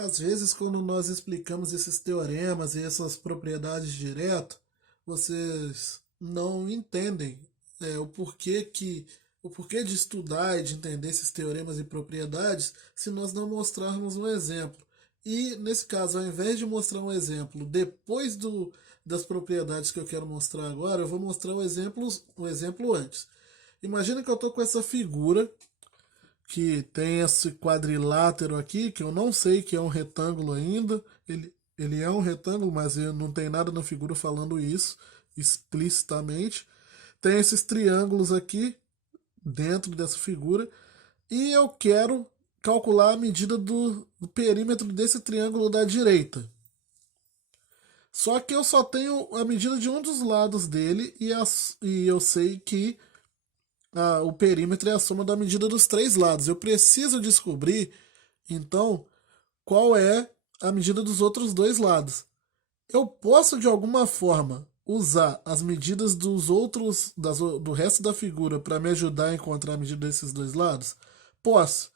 Às vezes, quando nós explicamos esses teoremas e essas propriedades direto, vocês não entendem o porquê de estudar e de entender esses teoremas e propriedades se nós não mostrarmos um exemplo. E nesse caso, ao invés de mostrar um exemplo depois das propriedades que eu quero mostrar agora, eu vou mostrar o exemplo antes. Imagina que eu estou com essa figura que tem esse quadrilátero aqui, que eu não sei que é um retângulo ainda. Ele é um retângulo, mas não tem nada na figura falando isso explicitamente. Tem esses triângulos aqui dentro dessa figura. E eu quero calcular a medida do perímetro desse triângulo da direita. Só que eu só tenho a medida de um dos lados dele e eu sei que o perímetro é a soma da medida dos três lados. Eu preciso descobrir, então, qual é a medida dos outros dois lados. Eu posso, de alguma forma, usar as medidas do resto da figura para me ajudar a encontrar a medida desses dois lados? Posso.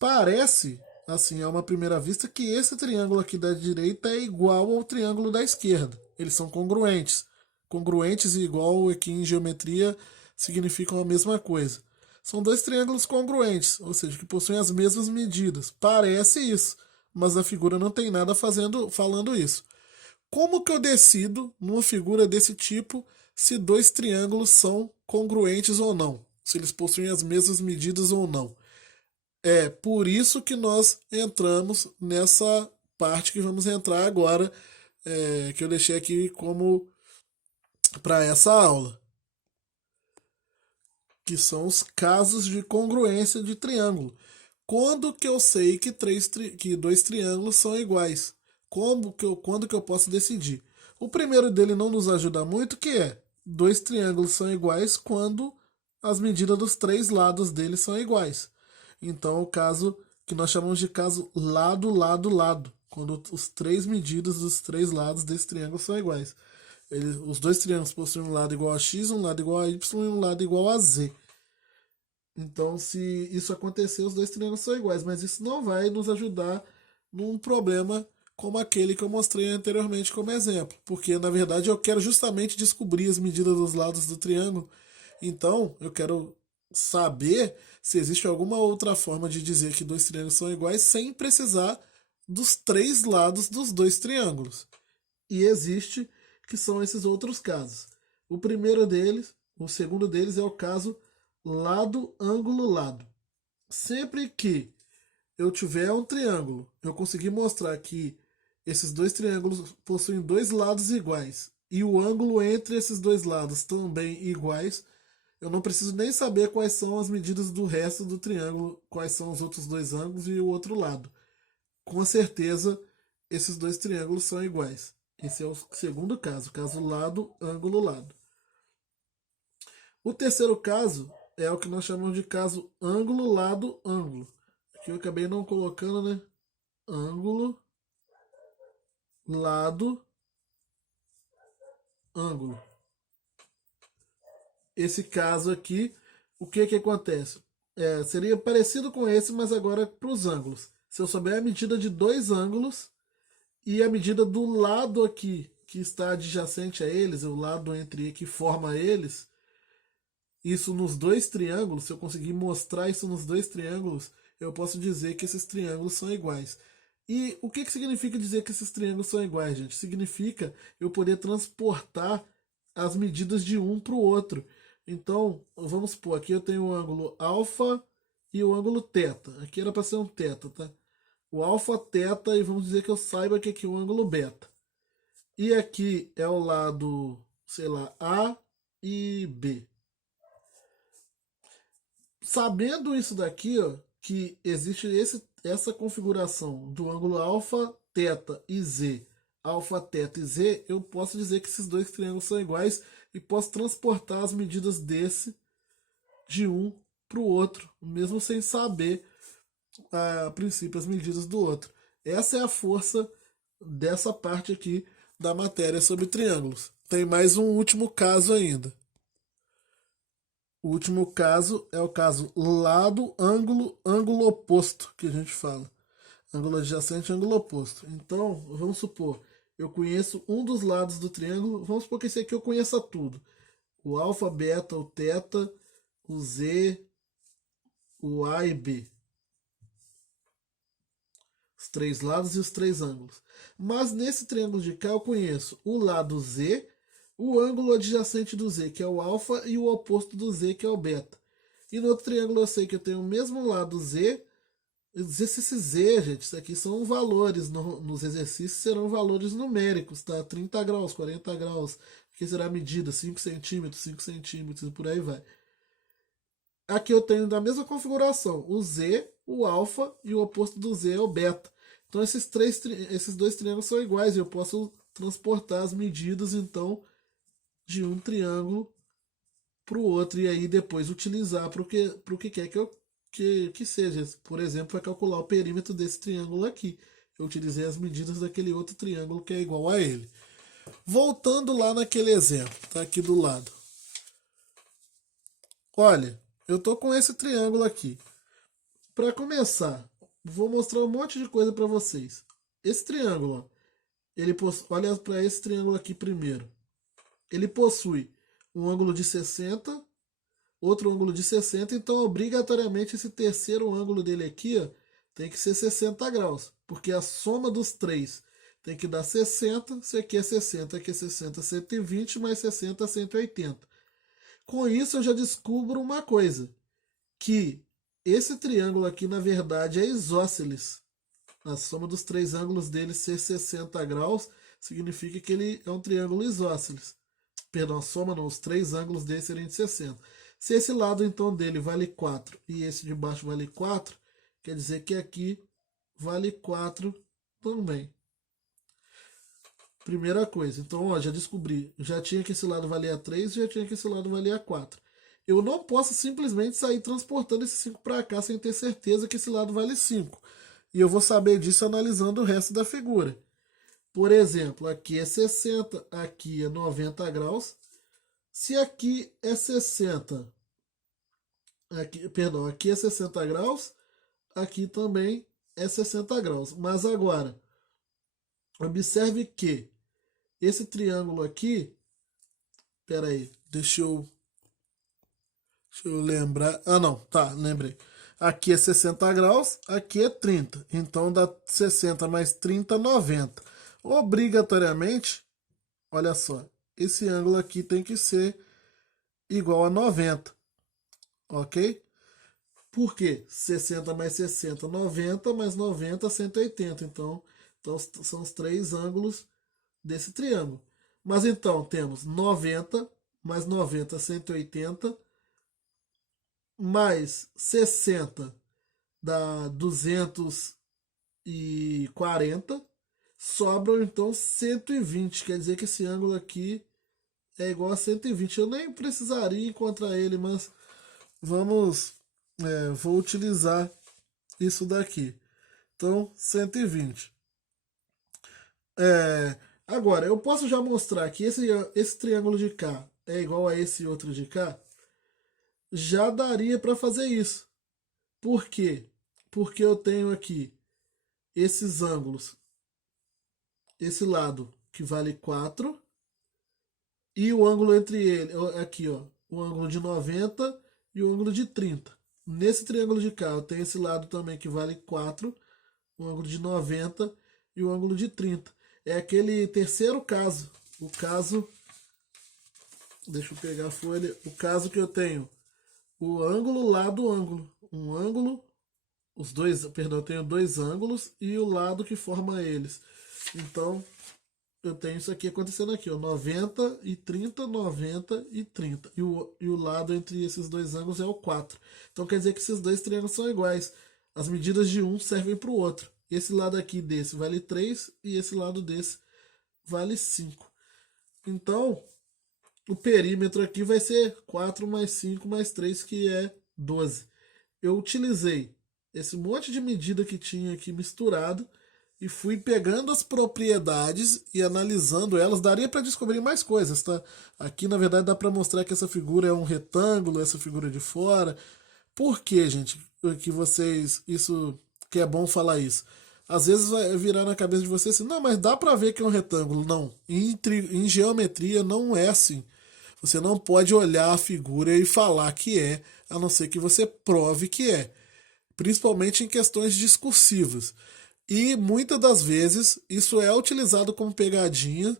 Parece, assim, a uma primeira vista, que esse triângulo aqui da direita é igual ao triângulo da esquerda. Eles são congruentes. Congruentes e igual aqui em geometria significam a mesma coisa. São dois triângulos congruentes, ou seja, que possuem as mesmas medidas. Parece isso, mas a figura não tem nada falando isso. Como que eu decido, numa figura desse tipo, se dois triângulos são congruentes ou não? Se eles possuem as mesmas medidas ou não? É por isso que nós entramos nessa parte que vamos entrar agora, que eu deixei aqui como para essa aula, que são os casos de congruência de triângulo. Quando que eu sei que dois triângulos são iguais? Quando que eu posso decidir? O primeiro dele não nos ajuda muito, que é dois triângulos são iguais quando as medidas dos três lados deles são iguais. Então, o caso que nós chamamos de caso lado, lado, lado, quando os três medidas dos três lados desse triângulo são iguais. Os dois triângulos possuem um lado igual a x, um lado igual a y e um lado igual a z. Então, se isso acontecer, os dois triângulos são iguais, mas isso não vai nos ajudar num problema como aquele que eu mostrei anteriormente como exemplo, porque na verdade eu quero justamente descobrir as medidas dos lados do triângulo. Então, eu quero saber se existe alguma outra forma de dizer que dois triângulos são iguais sem precisar dos três lados dos dois triângulos. E existe, que são esses outros casos. O primeiro deles, o segundo deles é o caso lado, ângulo, lado. Sempre que eu tiver um triângulo, eu conseguir mostrar que esses dois triângulos possuem dois lados iguais e o ângulo entre esses dois lados também iguais, eu não preciso nem saber quais são as medidas do resto do triângulo, quais são os outros dois ângulos e o outro lado. Com certeza, esses dois triângulos são iguais. Esse é o segundo caso, caso lado, ângulo, lado. O terceiro caso é o que nós chamamos de caso ângulo, lado, ângulo. Aqui eu acabei não colocando, né? Ângulo, lado, ângulo. Esse caso aqui, o que que acontece? Seria parecido com esse, mas agora para os ângulos. Se eu souber a medida de dois ângulos e a medida do lado aqui, que está adjacente a eles, o lado entre que forma eles, isso nos dois triângulos, se eu conseguir mostrar isso nos dois triângulos, eu posso dizer que esses triângulos são iguais. E o que, que significa dizer que esses triângulos são iguais, gente? Significa eu poder transportar as medidas de um para o outro. Então, vamos supor, aqui eu tenho o ângulo alfa e o ângulo teta. Aqui era para ser um teta, tá? O alfa, teta, e vamos dizer que eu saiba que aqui é o ângulo beta. E aqui é o lado, sei lá, A e B. Sabendo isso daqui, ó, que existe essa configuração do ângulo alfa, teta e z, alfa, teta e z, eu posso dizer que esses dois triângulos são iguais e posso transportar as medidas desse de um para o outro, mesmo sem saber a princípio as medidas do outro. Essa é a força dessa parte aqui da matéria sobre triângulos. Tem mais um último caso ainda. O último caso é o caso lado, ângulo, ângulo oposto, que a gente fala. ângulo adjacente e ângulo oposto. Então, vamos supor, eu conheço um dos lados do triângulo, vamos supor que esse aqui eu conheça tudo. O alfa, beta, o teta, o z, o a e b. Os três lados e os três ângulos. Mas nesse triângulo de cá eu conheço o lado z, o ângulo adjacente do z, que é o alfa, e o oposto do z, que é o beta. E no outro triângulo eu sei que eu tenho o mesmo lado z. Esse z, gente, isso aqui são valores, nos exercícios serão valores numéricos, tá? 30 graus, 40 graus, aqui será a medida, 5 centímetros, 5 centímetros e por aí vai. Aqui eu tenho da mesma configuração, o z, o alfa e o oposto do z é o beta. Então esses dois triângulos são iguais e eu posso transportar as medidas, então, de um triângulo para o outro e aí depois utilizar para o que quer que seja. Por exemplo, para calcular o perímetro desse triângulo aqui. Eu utilizei as medidas daquele outro triângulo que é igual a ele. Voltando lá naquele exemplo, tá aqui do lado. Olha, eu tô com esse triângulo aqui. Para começar, vou mostrar um monte de coisa para vocês. Esse triângulo, ó, olha para esse triângulo aqui primeiro. Ele possui um ângulo de 60, outro ângulo de 60, então obrigatoriamente esse terceiro ângulo dele aqui, ó, tem que ser 60 graus, porque a soma dos três tem que dar 60, se aqui é 60, aqui é 60, 120, mais 60, 180. Com isso eu já descubro uma coisa, que esse triângulo aqui na verdade é isósceles. A soma dos três ângulos dele ser 60 graus significa que ele é um triângulo isósceles. Perdão, a soma não, os três ângulos dele seriam de 60. Se esse lado então dele vale 4 e esse de baixo vale 4, quer dizer que aqui vale 4 também. Primeira coisa, então ó, já descobri, já tinha que esse lado valia 3 e já tinha que esse lado valia 4. Eu não posso simplesmente sair transportando esse 5 para cá sem ter certeza que esse lado vale 5. E eu vou saber disso analisando o resto da figura. Por exemplo, aqui é 60, aqui é 90 graus. Se aqui é 60, aqui é 60 graus, aqui também é 60 graus. Mas agora, observe que esse triângulo aqui, espera aí, deixa eu lembrar. Ah, não, tá, lembrei. Aqui é 60 graus, aqui é 30. Então dá 60 mais 30, 90. Obrigatoriamente, olha só, esse ângulo aqui tem que ser igual a 90, ok? Por quê? 60 mais 60, 90, mais 90, 180. Então são os três ângulos desse triângulo. Mas então temos 90 mais 90, 180, mais 60 dá 240, sobram então 120, quer dizer que esse ângulo aqui é igual a 120. Eu nem precisaria encontrar ele, mas vou utilizar isso daqui. Então, 120. Agora, eu posso já mostrar que esse triângulo de cá é igual a esse outro de cá? Já daria para fazer isso. Por quê? Porque eu tenho aqui esses ângulos. Esse lado que vale 4 e o ângulo entre ele, aqui ó, o ângulo de 90 e o ângulo de 30. Nesse triângulo de cá eu tenho esse lado também que vale 4, o ângulo de 90 e o ângulo de 30. É aquele terceiro caso, o caso, deixa eu pegar a folha, o caso que eu tenho o ângulo lá do ângulo, um ângulo, eu tenho dois ângulos e o lado que forma eles. Então, eu tenho isso aqui acontecendo aqui, ó, 90 e 30, 90 e 30. E o lado entre esses dois ângulos é o 4. Então quer dizer que esses dois triângulos são iguais. As medidas de um servem para o outro. Esse lado aqui desse vale 3 e esse lado desse vale 5. Então, o perímetro aqui vai ser 4 mais 5 mais 3, que é 12. Eu utilizei esse monte de medida que tinha aqui misturado e fui pegando as propriedades e analisando elas. Daria para descobrir mais coisas, tá? Aqui, na verdade, dá para mostrar que essa figura é um retângulo, essa figura de fora. Por que, gente, que vocês... Isso que é bom falar isso. Às vezes vai virar na cabeça de você assim, não, mas dá pra ver que é um retângulo. Não, em geometria não é assim. Você não pode olhar a figura e falar que é, a não ser que você prove que é. Principalmente em questões discursivas. E muitas das vezes isso é utilizado como pegadinha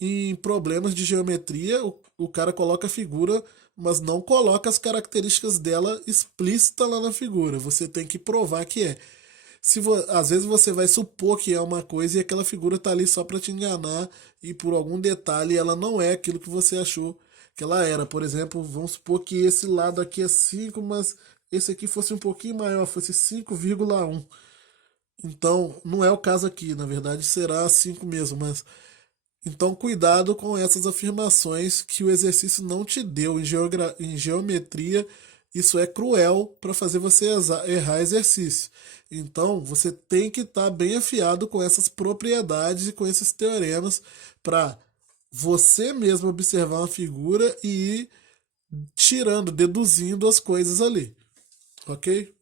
em problemas de geometria. O cara coloca a figura, mas não coloca as características dela explícita lá na figura. Você tem que provar que é. Às vezes você vai supor que é uma coisa e aquela figura está ali só para te enganar e por algum detalhe ela não é aquilo que você achou que ela era. Por exemplo, vamos supor que esse lado aqui é 5, mas esse aqui fosse um pouquinho maior, fosse 5,1. Então, não é o caso aqui, na verdade será 5 mesmo, mas então cuidado com essas afirmações que o exercício não te deu em geometria. Isso é cruel para fazer você errar exercício. Então, você tem que estar bem afiado com essas propriedades e com esses teoremas para você mesmo observar uma figura e ir tirando, deduzindo as coisas ali. Ok?